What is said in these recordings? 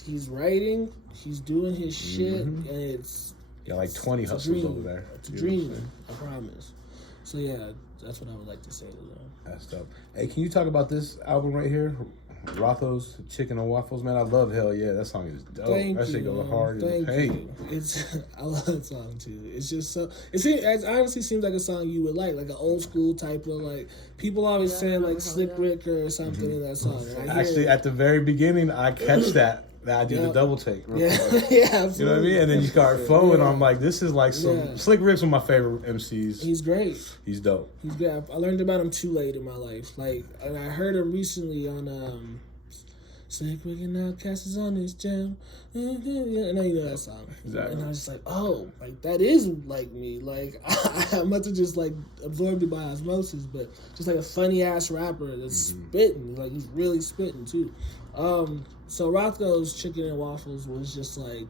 He's writing, he's doing his shit, and it's like 20 hustles over there. It's a dream, I promise. So yeah, that's what I would like to say to them. That's dope. Hey, can you talk about this album right here? Rotho's Chicken and Waffles, man. I love Hell Yeah. That song is dope. That shit goes hard in the paint. I love that song too. It's just so. It honestly seems like a song you would like an old school type of like. People always say like Slick Rick or something in that song. Actually, at the very beginning, I catch that. I did the double take. Yeah, absolutely. You know what I mean? And then you start flowing. I'm like, this is like some Slick Rick's one of my favorite MCs. He's great. He's dope. He's great. I learned about him too late in my life. And I heard him recently on Slick Rick and Outkast is on this jam. And I know that song. Exactly. And I was just like, oh, like that is like me. Like I must have just like absorbed it by osmosis, but just like a funny ass rapper that's spitting. Like he's really spitting too. So Rocco's Chicken and Waffles was just like,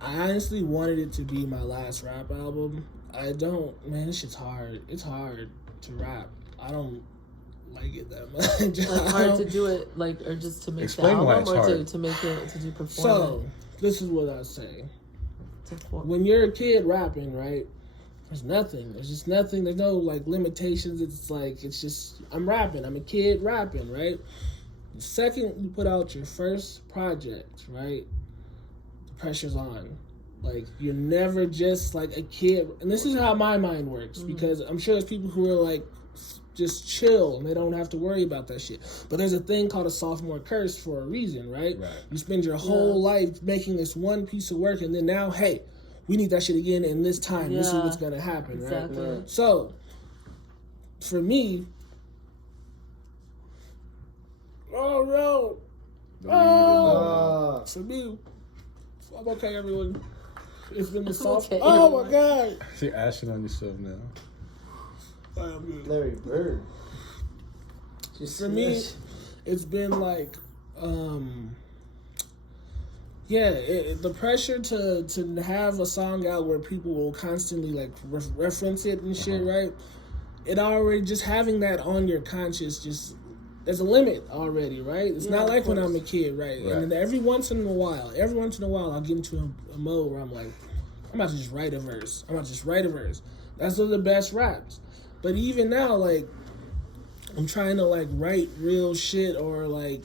I honestly wanted it to be my last rap album. This shit's hard. It's hard to rap. I don't like it that much. Like hard to do it, like, or just to make the album, or to make it, to do performance. So, this is what I say. When you're a kid rapping, right, there's nothing. There's just nothing. There's no, like, limitations. It's just, I'm rapping. I'm a kid rapping, right? The second you put out your first project, right, the pressure's on. Like, you're never just, like, a kid. And this is how my mind works, because I'm sure there's people who are, like, just chill and they don't have to worry about that shit. But there's a thing called a sophomore curse for a reason, right? You spend your whole life making this one piece of work, and then now, hey, we need that shit again, and this time, this is what's going to happen, right? So, for me, for me, I'm okay, everyone. It's been the soft. Okay, oh my God! You're ashing on yourself now. I'm good. Larry Bird. For me, it's been like, the pressure to have a song out where people will constantly like reference it and shit, right? It already, just having that on your conscience, just, there's a limit already, right? It's not like when I'm a kid, right? And then every once in a while, I'll get into a mode where I'm like, I'm about to just write a verse. That's one of the best raps. But even now, like, I'm trying to, like, write real shit or, like,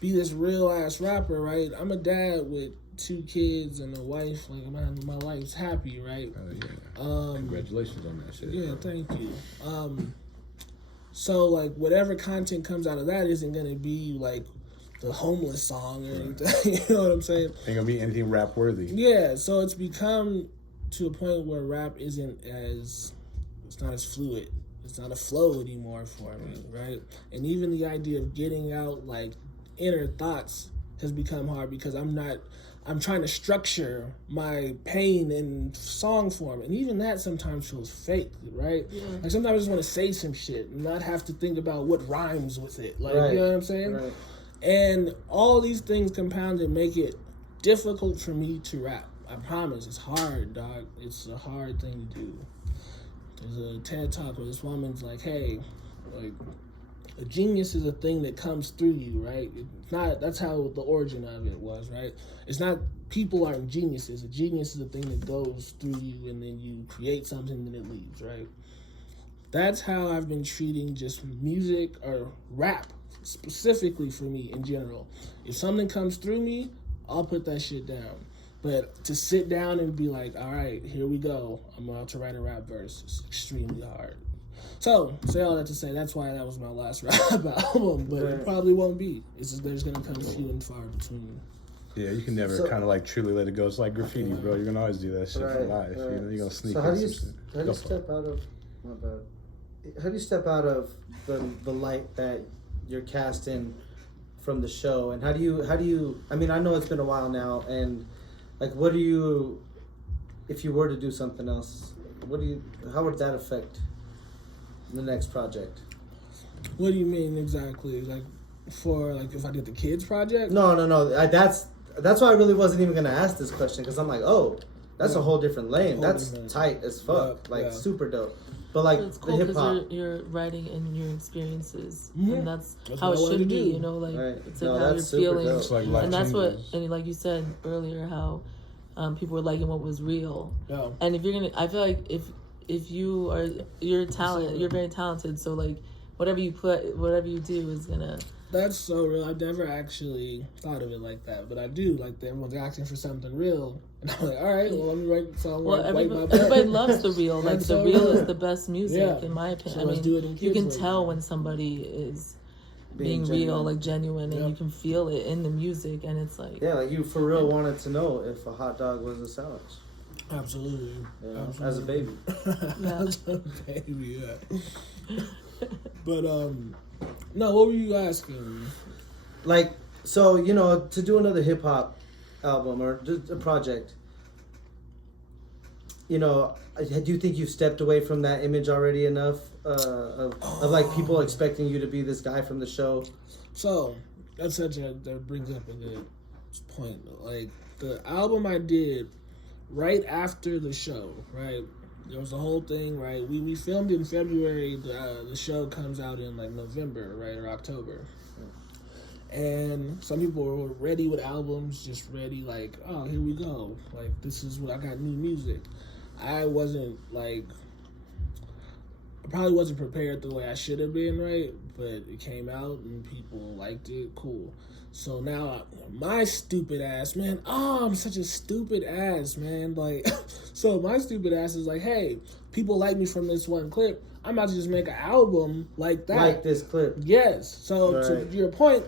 be this real-ass rapper, right? I'm a dad with 2 kids and a wife. Like, my life's happy, right? Congratulations on that shit. Yeah, thank you. So, like, whatever content comes out of that isn't going to be, like, the homeless song or anything. You know what I'm saying? Ain't going to be anything rap-worthy. Yeah, so it's become to a point where rap isn't as... It's not as fluid. It's not a flow anymore for me, right? And even the idea of getting out, like, inner thoughts has become hard because I'm trying to structure my pain in song form. And even that sometimes feels fake, right? Yeah. Like, sometimes I just want to say some shit and not have to think about what rhymes with it. Like, you know what I'm saying? Right. And all these things compounded make it difficult for me to rap. I promise. It's hard, dog. It's a hard thing to do. There's a TED Talk where this woman's like, hey, like, a genius is a thing that comes through you, right? It's not, that's how the origin of it was, right? It's not, people aren't geniuses. A genius is a thing that goes through you and then you create something and it leaves, right? That's how I've been treating just music or rap, specifically for me in general. If something comes through me, I'll put that shit down. But to sit down and be like, all right, here we go. I'm about to write a rap verse. It's extremely hard. So, say all that to say, that's why that was my last rap album. But it probably won't be. It's just there's going to come few and far between. Yeah, you can never kind of like truly let it go. It's like graffiti, bro. You're going to always do that shit for life. You know, you're going to sneak in some shit. How do you step out of the light that you're casting from the show? And how do you, I mean, I know it's been a while now, and like, what do you, if you were to do something else, how would that affect the next project? What do you mean exactly? Like, for, like, if I did the kids project? No. That's why I really wasn't even going to ask this question, because I'm like, oh, that's a whole different lane. That's tight as fuck, super dope. But like it's cool the hip hop, you're writing in your experiences, Mm-hmm. and that's how it should be. You know, like it's like how you're feeling, and that's what. And like you said earlier, how people were liking what was real. Yeah. And if you're gonna, I feel like if you're talent, you're very talented. So like whatever you do is gonna. That's so real. I've never actually thought of it like that, but I do. Like everyone's asking for something real, and I'm like, all right, well, let me write a song. Well, everybody loves the real. Like the real is the best music, in my opinion. So I mean, you can tell when somebody is being real, like genuine, and you can feel it in the music, and it's like like you for real wanted to know if a hot dog was a sandwich. Absolutely. Absolutely. As a baby. As a baby, yeah. But no, what were you asking? Like, so, you know, to do another hip hop album or a project, you know, do you think you've stepped away from that image already enough of like people expecting you to be this guy from the show? So that brings up a good point. Like the album I did right after the show, right? There was a whole thing, right? We filmed in February. The show comes out in like November, right, or October. And some people were ready with albums, just ready, like, oh, here we go. Like, this is what I got, new music. I wasn't like, I probably wasn't prepared the way I should have been, right? But it came out and people liked it, cool. So now my stupid ass, man, I'm such a stupid ass, man. Like, so my stupid ass is like, hey, people like me from this one clip. I'm about to just make an album like that. Like this clip. Yes. So to your point,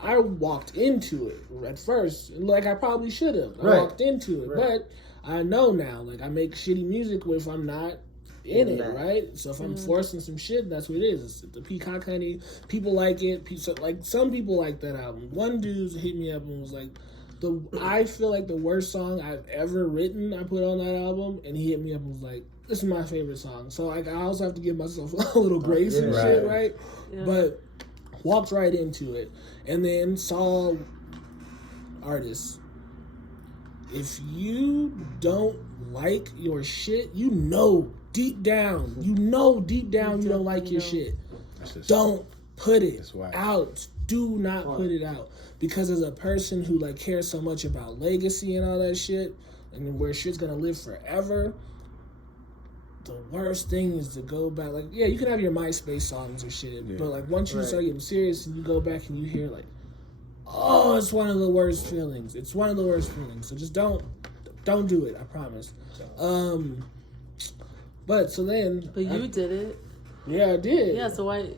I walked into it at first, like I probably should have. I walked into it, but I know now, like I make shitty music if I'm not in it, right? So if I'm forcing some shit, that's what it is. It's the Peacock Honey, people like it. Like some people like that album. One dude hit me up and was like, I feel like the worst song I've ever written, I put on that album, and he hit me up and was like, this is my favorite song. So like I also have to give myself a little grace and shit, right? Yeah. But walked right into it, and then saw artists. If you don't like your shit, you know deep down you don't like your shit. Don't put it out. Do not put it out. Because as a person who like cares so much about legacy and all that shit, and where shit's gonna live forever, the worst thing is to go back. Like, yeah, you can have your MySpace songs or shit, but like once you start getting serious and you go back and you hear like, oh, it's one of the worst feelings. It's one of the worst feelings. So just don't do it. I promise. But so then. But you did it. Yeah, I did. Yeah. So why?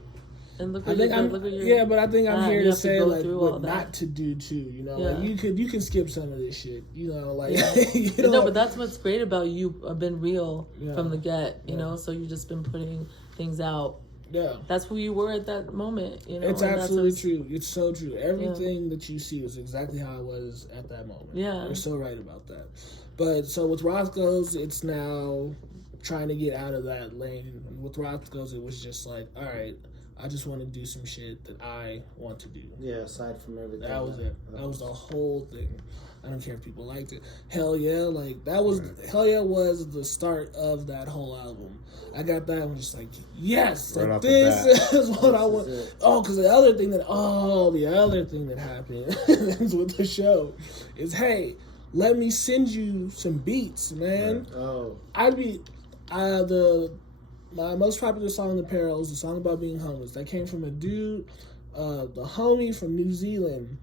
And look what you're. Yeah, but I think I'm here to say like what not to do too. You know, like you can skip some of this shit. You know, like you know. No, but that's what's great about you. Been real from the get. You know, so you've just been putting things out. Yeah, that's who you were at that moment. You know, it's absolutely true. It's so true. Everything that you see is exactly how I was at that moment. Yeah, you're so right about that. But so with Rothko's, it's now trying to get out of that lane. And with Rothko's, it was just like, all right, I just want to do some shit that I want to do. Yeah, aside from everything. That was it. That was the whole thing. I don't care if people liked it. Hell yeah, like that was Hell yeah was the start of that whole album. I got that and was just like, yes, like this is what I want. Oh, because the other thing that happened with the show is, hey, let me send you some beats, man. Oh, I'd be my most popular song in the Peril is a song about being homeless. That came from a dude, the homie from New Zealand.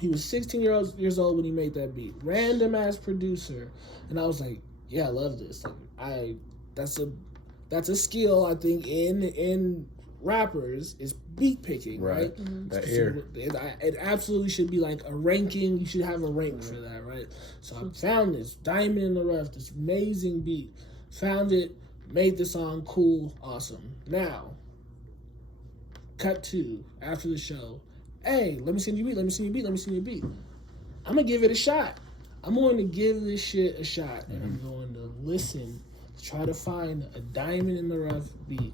He was 16 years old when he made that beat. Random ass producer, and I was like, yeah, I love this. Like, that's a skill I think in rappers is beat picking, right? Mm-hmm. That ear. It absolutely should be like a ranking. You should have a rank for that, right? So I found this Diamond in the Rough, this amazing beat. Found it, made the song cool, awesome. Now, cut to after the show. Hey, let me send you a beat. Let me send you a beat. I'm gonna give it a shot. I'm going to give this shit a shot, and I'm going to listen, try to find a Diamond in the Rough beat.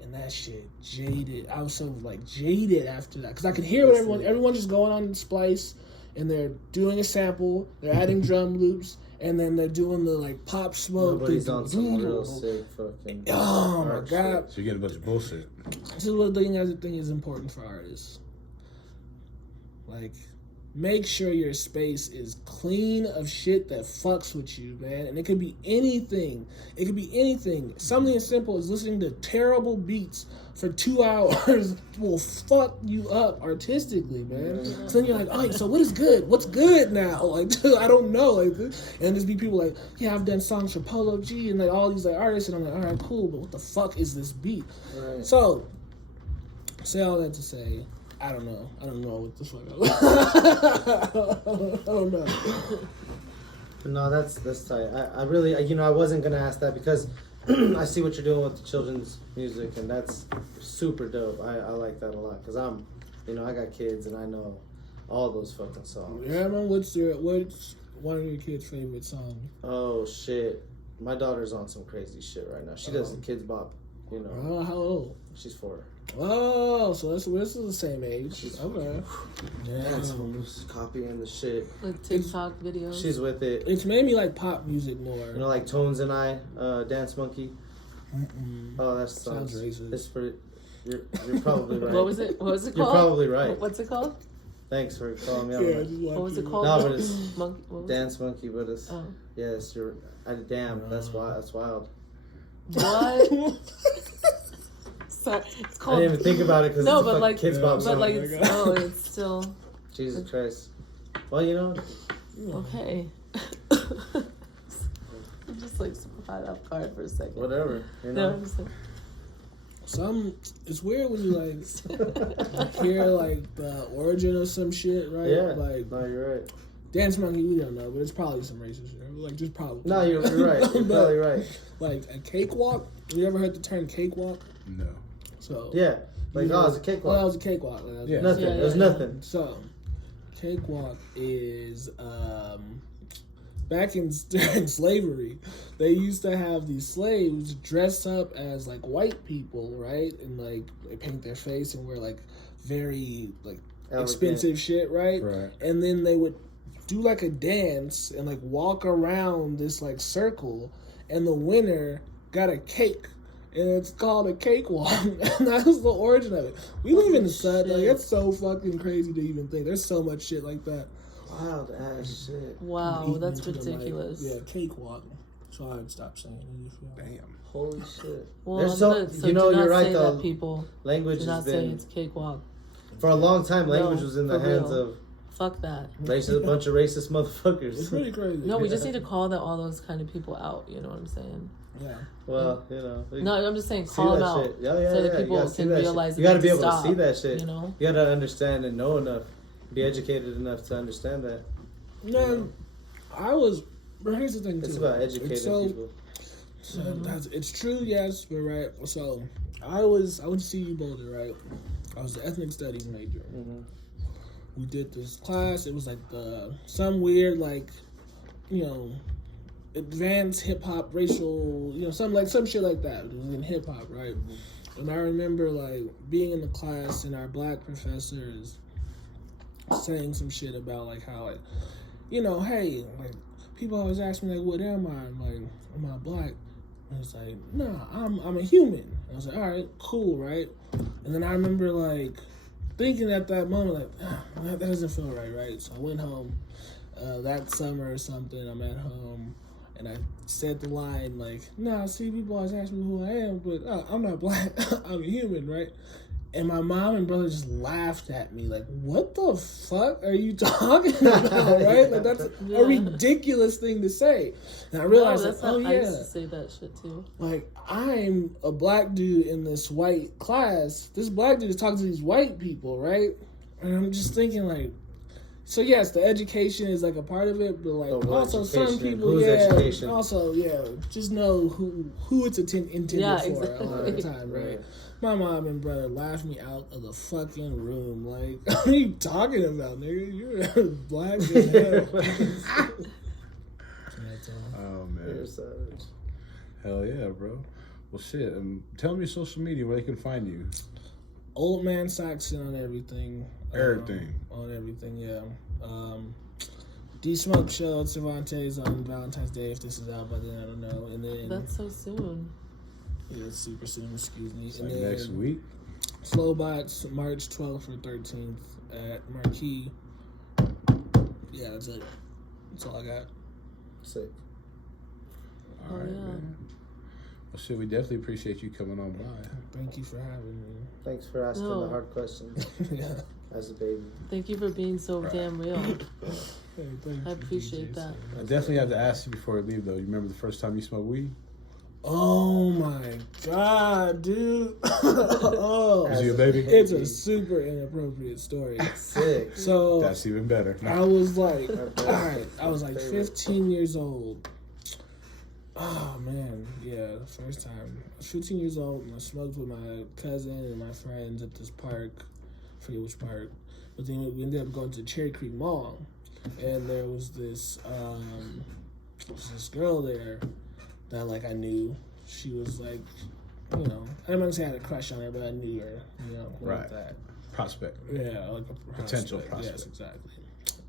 And that shit jaded. I was so like jaded after that because I could hear what everyone just going on Splice, and they're doing a sample, they're adding drum loops, and then they're doing the like Pop Smoke. Nobody's on some real sick fucking. Oh my god! So you get a bunch of bullshit. This is what I think is important for artists. Like, make sure your space is clean of shit that fucks with you, man. And it could be anything. It could be anything. Something as simple as listening to terrible beats for 2 hours will fuck you up artistically, man. Yeah. So then you're like, oh, so what is good? What's good now? Like, I don't know. Like, and there's be people like, yeah, I've done songs for Polo G and like all these like artists, and I'm like, all right, cool, but what the fuck is this beat? Right. So, say all that to say, I don't know what the fuck. I don't know. No, that's tight. I really, I wasn't gonna ask that because I see what you're doing with the children's music, and that's super dope. I like that a lot because I got kids and I know all those fucking songs. Yeah, man. What's one of your kids' favorite songs? Oh shit, my daughter's on some crazy shit right now. She does the Kids Bop. Oh, how old? She's 4. Oh, so this is the same age. Okay. That's copying the shit. Like TikTok videos. She's with it. It's made me like pop music more. Like Tones and I, Dance Monkey. Oh, that sounds racist. It's for you're probably right. What was it called? You're probably right. What's it called? Thanks for calling me out. What was it called? No, but it's Dance Monkey, but it's yes, that's wild. That's wild. What? It's called. I didn't even think about it because it's but like Kids Bop song. But like it's still. Jesus Christ. Well, Okay. I'm just like super caught off guard for a second. Whatever. It's weird when you like hear like the origin of some shit, right? Yeah. Like, no, you're right. Dance Monkey, we don't know, but it's probably some racist shit. Like, just probably. No, you're right. You're probably right. Like a cakewalk. You ever heard the term cakewalk? No. So yeah, like it's a cakewalk. Well, that was a cakewalk. Yeah. Nothing. It was nothing. So, cakewalk is back during slavery, they used to have these slaves dress up as like white people, right? And like they paint their face and wear like very like expensive shit, right? Right. And then they would do like a dance and like walk around this like circle, and the winner got a cake. And it's called a cakewalk. And that was the origin of it. We live in the sun. Like, it's so fucking crazy to even think. There's so much shit like that. Wild ass shit. Wow, that's ridiculous. Yeah, cakewalk. So I'd stop saying it. Damn. Holy shit. Well, there's you're right though. That people language do not has say been it's cakewalk. For a long time. Language was in the hands of. Fuck that. A bunch of racist motherfuckers. It's pretty crazy. No, we just need to call all those kind of people out. You know what I'm saying? Yeah. Well, No, I'm just saying call them out so that people can realize. You got to be able to see that shit. You know, you got to understand and know enough, be educated enough to understand that. No, but here's the thing too. It's about educating people. So it's true, yes, but right. So I went to CU Boulder, right? I was an ethnic studies major. Mm-hmm. We did this class. It was like some weird advanced hip hop racial, some shit like that. It was in hip hop, right? And I remember being in the class and our black professors saying some shit about how hey, people always ask me what am I? I'm like, am I black? And it's like, nah, I'm a human. And I was like, all right, cool, right? And then I remember thinking at that moment that doesn't feel right? So I went home that summer or something. I'm at home. And I said the line nah, see, people always ask me who I am, but I'm not black. I'm a human, right? And my mom and brother just laughed at me what the fuck are you talking about, right? That's a ridiculous thing to say. And I realized, I used to say that shit too. I'm a black dude in this white class. This black dude is talking to these white people, right? And I'm just thinking so yes, the education is a part of it, but also some people, education? Also, just know who it's intended for a lot of the time, right? My mom and brother laughed me out of the fucking room. What are you talking about, nigga? You're black as hell. Oh man, you're savage. Hell yeah, bro. Well, shit. Tell me your social media where they can find you. Old Man Saxon on everything. Everything. On everything, yeah. D-Smoke show at Cervantes on Valentine's Day. If this is out by then, I don't know. And then that's so soon. Yeah, it's super soon. Excuse me. It's and like then next week. Slowbots March 12th or 13th at Marquee. Yeah, that's it. That's all I got. Sick. All right, man. Well, shit, we definitely appreciate you coming on by. Thank you for having me. Thanks for asking the hard questions. Yeah. As a baby. Thank you for being so damn real. Hey, I appreciate that. I definitely have to ask you before I leave, though. You remember the first time you smoked weed? Oh my God, dude. Oh, was you a baby? It's a super inappropriate story. Sick. So that's even better. I was like, all right, I was like 15 years old. Oh man, yeah, first time. I was 15 years old and I smoked with my cousin and my friends at this park. I forget which park. But then we ended up going to Cherry Creek Mall. And there was this girl there that like I knew. She was like, you know, I didn't want to say I had a crush on her, but I knew her, you know, right. like that. Prospect. Yeah, like a potential prospect. Yes, exactly.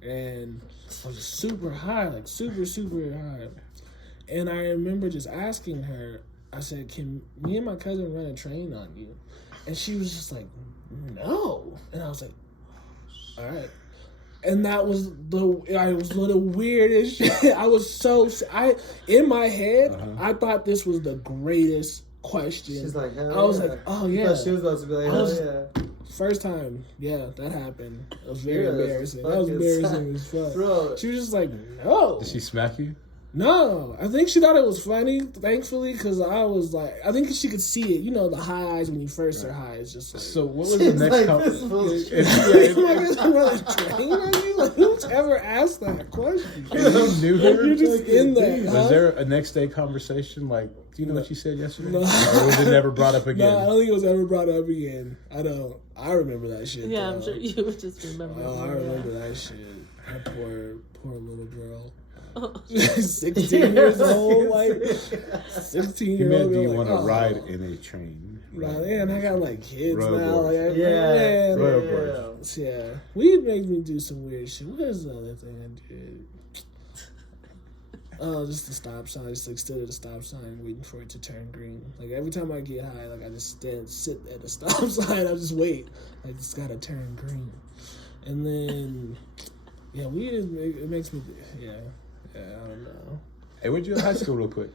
And I was just super high, like super, super high. And I remember just asking her, I said, can me and my cousin run a train on you? And she was just like, no. And I was like, all right. And that was the weirdest shit. I was in my head, I thought this was the greatest question. She's like, hell I was like, oh yeah. She was about to be like, hell yeah. First time, yeah, that happened. It was very embarrassing. That was embarrassing as fuck. Bro. She was just like, no. Did she smack you? No, I think she thought it was funny, thankfully, because I was like, I think she could see it. You know, the high eyes when you first are high. It's just like. So what was the next Like, who's ever asked that question? You knew her? You're just in that. Was there a next day conversation? Like, do you know what she said yesterday? No. Or was it never brought up again? No, I don't think it was ever brought up again. I don't. I remember that shit. Yeah, though. I'm sure you would just remember. Oh, I remember that shit. That poor little girl. 16 years old, like 16 years old. Do you want to ride in a train? Right, man, I got like kids Road now. board. Like, yeah. Weed made me do some weird shit. What is the other thing I did? Oh, just the stop sign. I just like stood at the stop sign waiting for it to turn green. Like every time I get high, like I just sit at the stop sign. I just wait. Like it's gotta turn green. And then, yeah, weed it makes me, yeah, I don't know. Hey, where'd you go to high school real quick?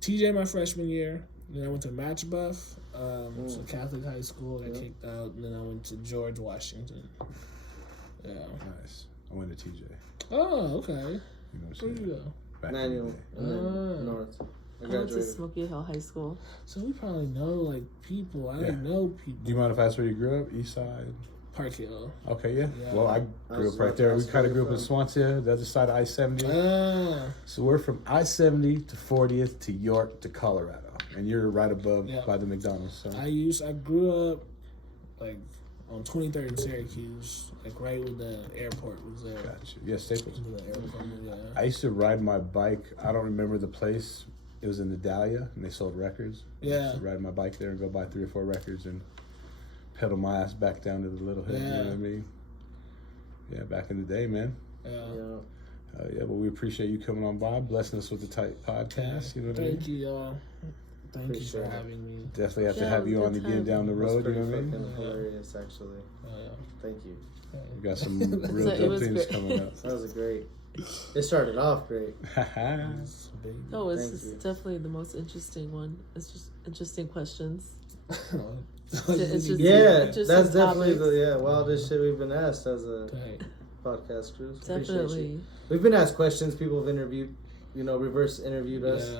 TJ my freshman year. Then I went to Match Buff, so Catholic high school. Got kicked out, and then I went to George Washington. Yeah, nice. I went to TJ. Oh, okay. You know what Where'd you go? Manual, and then North. I went to Smoky Hill High School. So we probably know like people. I don't know people. Do you mind if I ask where you grew up? East Side. Park Hill. Okay, yeah. Well, I grew up right there. We kind of grew up in Swansea, the other side of I-70. So we're from I-70 to 40th to York to Colorado, and you're right above by the McDonald's. So. I grew up like on 23rd and Syracuse, like right when the airport was there. Gotcha. Yeah, Staples. Yeah. I used to ride my bike. I don't remember the place. It was in the Dahlia, and they sold records. Yeah. I used to ride my bike there and go buy 3 or 4 records and pedal my ass back down to the Little Hill. You know what I mean? Yeah, back in the day, man. Yeah, but we appreciate you coming on by, blessing us with the tight podcast. You know what I mean? Thank you, y'all. Thank you for having me. Definitely have to have you on again down the road. You know what I mean? Hilarious, actually. Thank you. We got some real dope things coming up. That was great. It started off great. No, it's definitely the most interesting one. It's just interesting questions. It's just, that's definitely the wildest shit we've been asked as a podcast crew. Definitely. We've been asked questions. People have interviewed, reverse interviewed us.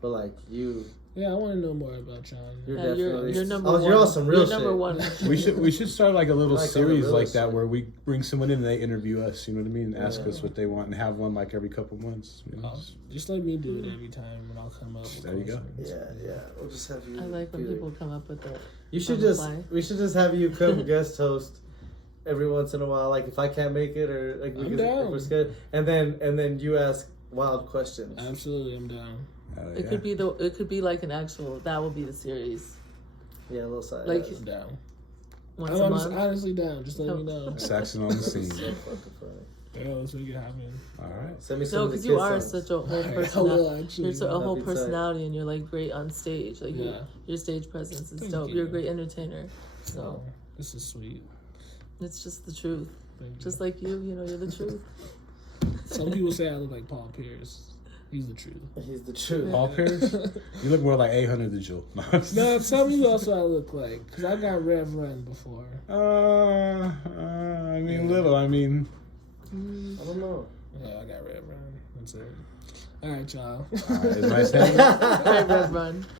But like you. Yeah, I want to know more about y'all. You're definitely you're number one. You're on some real shit. Number one. We should start like a little series like that where we bring someone in and they interview us. You know what I mean? And ask us what they want and have one like every couple months. You know? Just let me do it every time and I'll come up with there you go. Yeah. We'll just have you. I like when people come up with it. We should just have you come guest host every once in a while. Like if I can't make it or like I'm down. If we're scared, and then you ask wild questions. Absolutely, I'm down. It could be like an actual. That will be the series. Yeah, a little side. Like I'm down. once a month? I'm honestly down. Just let me know. Saxon on the scene. Yeah, let's make it happen. All right. Send me some no, because you are such a whole personality. You're a whole personality, and you're like great on stage. Like your stage presence is dope. You're a great entertainer. So this is sweet. It's just the truth. Just like you, you're the truth. Some people say I look like Paul Pierce. He's the truth. He's the truth. Paul Pierce? You look more like 800 the Jewel. No, tell me who else I look like. Because I got Rev Run before. I mean, little. I mean... I don't know. Yeah, I got Rev Run. That's it. All right, y'all. All right, it's nice having you. All right, Rev Run.